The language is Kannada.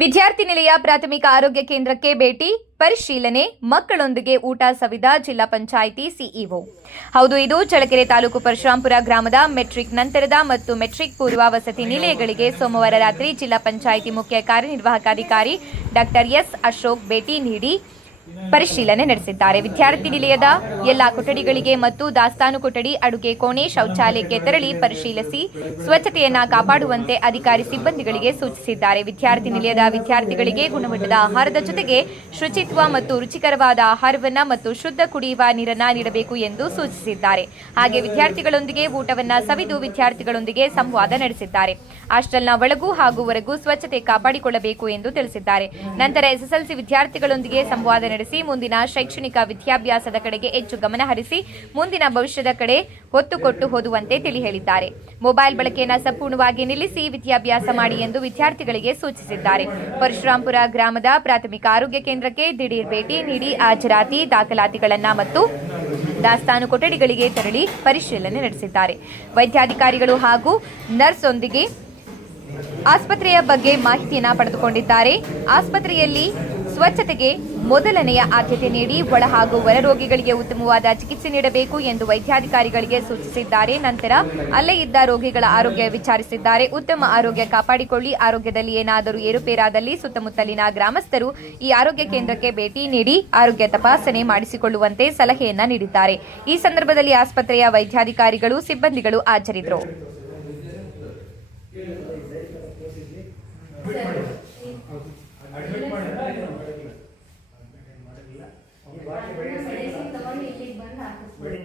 ವಿದ್ಯಾರ್ಥಿ ನಿಲಯ ಪ್ರಾಥಮಿಕ ಆರೋಗ್ಯ ಕೇಂದ್ರಕ್ಕೆ ಭೇಟಿ, ಪರಿಶೀಲನೆ, ಮಕ್ಕಳೊಂದಿಗೆ ಊಟ ಸವಿದ ಜಿಲ್ಲಾ ಪಂಚಾಯಿತಿ ಸಿಇಒ. ಹೌದು, ಇದು ಚಳಕೆರೆ ತಾಲೂಕು ಪರಶುರಾಂಪುರ ಗ್ರಾಮದ ಮೆಟ್ರಿಕ್ ನಂತರದ ಮತ್ತು ಮೆಟ್ರಿಕ್ ಪೂರ್ವ ವಸತಿ ನಿಲಯಗಳಿಗೆ ಸೋಮವಾರ ರಾತ್ರಿ ಜಿಲ್ಲಾ ಪಂಚಾಯಿತಿ ಮುಖ್ಯ ಕಾರ್ಯನಿರ್ವಾಹಕಾಧಿಕಾರಿ ಡಾಕ್ಟರ್ ಎಸ್ ಅಶೋಕ್ ಭೇಟಿ ನೀಡಿ ಪರಿಶೀಲನೆ ನಡೆಸಿದ್ದಾರೆ. ವಿದ್ಯಾರ್ಥಿ ನಿಲಯದ ಎಲ್ಲಾ ಕೊಠಡಿಗಳಿಗೆ ಮತ್ತು ದಾಸ್ತಾನು ಕೊಠಡಿ ಅಡುಗೆ ಕೋಣೆ, ಶೌಚಾಲಯಕ್ಕೆ ತೆರಳಿ ಪರಿಶೀಲಿಸಿ ಸ್ವಚ್ಛತೆಯನ್ನ ಕಾಪಾಡುವಂತೆ ಅಧಿಕಾರಿ ಸಿಬ್ಬಂದಿಗಳಿಗೆ ಸೂಚಿಸಿದ್ದಾರೆ. ವಿದ್ಯಾರ್ಥಿ ನಿಲಯದ ವಿದ್ಯಾರ್ಥಿಗಳಿಗೆ ಗುಣಮಟ್ಟದ ಆಹಾರದ ಜೊತೆಗೆ ಶುಚಿತ್ವ ಮತ್ತು ರುಚಿಕರವಾದ ಆಹಾರವನ್ನ ಮತ್ತು ಶುದ್ಧ ಕುಡಿಯುವ ನೀರನ್ನ ನೀಡಬೇಕು ಎಂದು ಸೂಚಿಸಿದ್ದಾರೆ. ಹಾಗೆ ವಿದ್ಯಾರ್ಥಿಗಳೊಂದಿಗೆ ಊಟವನ್ನ ಸವಿದು ವಿದ್ಯಾರ್ಥಿಗಳೊಂದಿಗೆ ಸಂವಾದ ನಡೆಸಿದ್ದಾರೆ. ಹಾಸ್ಟೆಲ್ನ ಒಳಗೂ ಹಾಗೂ ಹೊರಗೂ ಸ್ವಚ್ಛತೆ ಕಾಪಾಡಿಕೊಳ್ಳಬೇಕು ಎಂದು ತಿಳಿಸಿದ್ದಾರೆ. ನಂತರ ಎಸ್ಎಸ್ಎಲ್ಸಿ ವಿದ್ಯಾರ್ಥಿಗಳೊಂದಿಗೆ ಸಂವಾದ ನಡೆಸಿ ಮುಂದಿನ ಶೈಕ್ಷಣಿಕ ವಿದ್ಯಾಭ್ಯಾಸದ ಕಡೆಗೆ ಹೆಚ್ಚು ಗಮನ ಹರಿಸಿ, ಮುಂದಿನ ಭವಿಷ್ಯದ ಕಡೆ ಒತ್ತು ಕೊಟ್ಟು ಓದುವಂತೆ ತಿಳಿ ಹೇಳಿದ್ದಾರೆ ಮೊಬೈಲ್ ಬಳಕೆಯನ್ನು ಸಂಪೂರ್ಣವಾಗಿ ನಿಲ್ಲಿಸಿ ವಿದ್ಯಾಭ್ಯಾಸ ಮಾಡಿ ಎಂದು ವಿದ್ಯಾರ್ಥಿಗಳಿಗೆ ಸೂಚಿಸಿದ್ದಾರೆ. ಪರಶುರಾಂಪುರ ಗ್ರಾಮದ ಪ್ರಾಥಮಿಕ ಆರೋಗ್ಯ ಕೇಂದ್ರಕ್ಕೆ ದಿಢೀರ್ ಭೇಟಿ ನೀಡಿ ಹಾಜರಾತಿ, ದಾಖಲಾತಿಗಳನ್ನು ಮತ್ತು ದಾಸ್ತಾನು ಕೊಠಡಿಗಳಿಗೆ ತೆರಳಿ ಪರಿಶೀಲನೆ ನಡೆಸಿದ್ದಾರೆ. ವೈದ್ಯಾಧಿಕಾರಿಗಳು ಹಾಗೂ ನರ್ಸ್ ಒಂದಿಗೆ ಆಸ್ಪತ್ರೆಯ ಬಗ್ಗೆ ಮಾಹಿತಿಯನ್ನು ಪಡೆದುಕೊಂಡಿದ್ದಾರೆ. ಆಸ್ಪತ್ರೆಯಲ್ಲಿ ಸ್ವಚ್ಛತೆಗೆ ಮೊದಲನೆಯ ಆದ್ಯತೆ ನೀಡಿ ಒಳ ಹಾಗೂ ಹೊರ ರೋಗಿಗಳಿಗೆ ಉತ್ತಮವಾದ ಚಿಕಿತ್ಸೆ ನೀಡಬೇಕು ಎಂದು ವೈದ್ಯಾಧಿಕಾರಿಗಳಿಗೆ ಸೂಚಿಸಿದ್ದಾರೆ. ನಂತರ ಅಲ್ಲೇ ಇದ್ದ ರೋಗಿಗಳ ಆರೋಗ್ಯ ವಿಚಾರಿಸಿದ್ದಾರೆ. ಉತ್ತಮ ಆರೋಗ್ಯ ಕಾಪಾಡಿಕೊಳ್ಳಿ. ಆರೋಗ್ಯದಲ್ಲಿ ಏನಾದರೂ ಏರುಪೇರಾದಲ್ಲಿ ಸುತ್ತಮುತ್ತಲಿನ ಗ್ರಾಮಸ್ಥರು ಈ ಆರೋಗ್ಯ ಕೇಂದ್ರಕ್ಕೆ ಭೇಟಿ ನೀಡಿ ಆರೋಗ್ಯ ತಪಾಸಣೆ ಮಾಡಿಸಿಕೊಳ್ಳುವಂತೆ ಸಲಹೆಯನ್ನ ನೀಡಿದ್ದಾರೆ. ಈ ಸಂದರ್ಭದಲ್ಲಿ ಆಸ್ಪತ್ರೆಯ ವೈದ್ಯಾಧಿಕಾರಿಗಳು, ಸಿಬ್ಬಂದಿಗಳು ಹಾಜರಿದ್ದರು. praise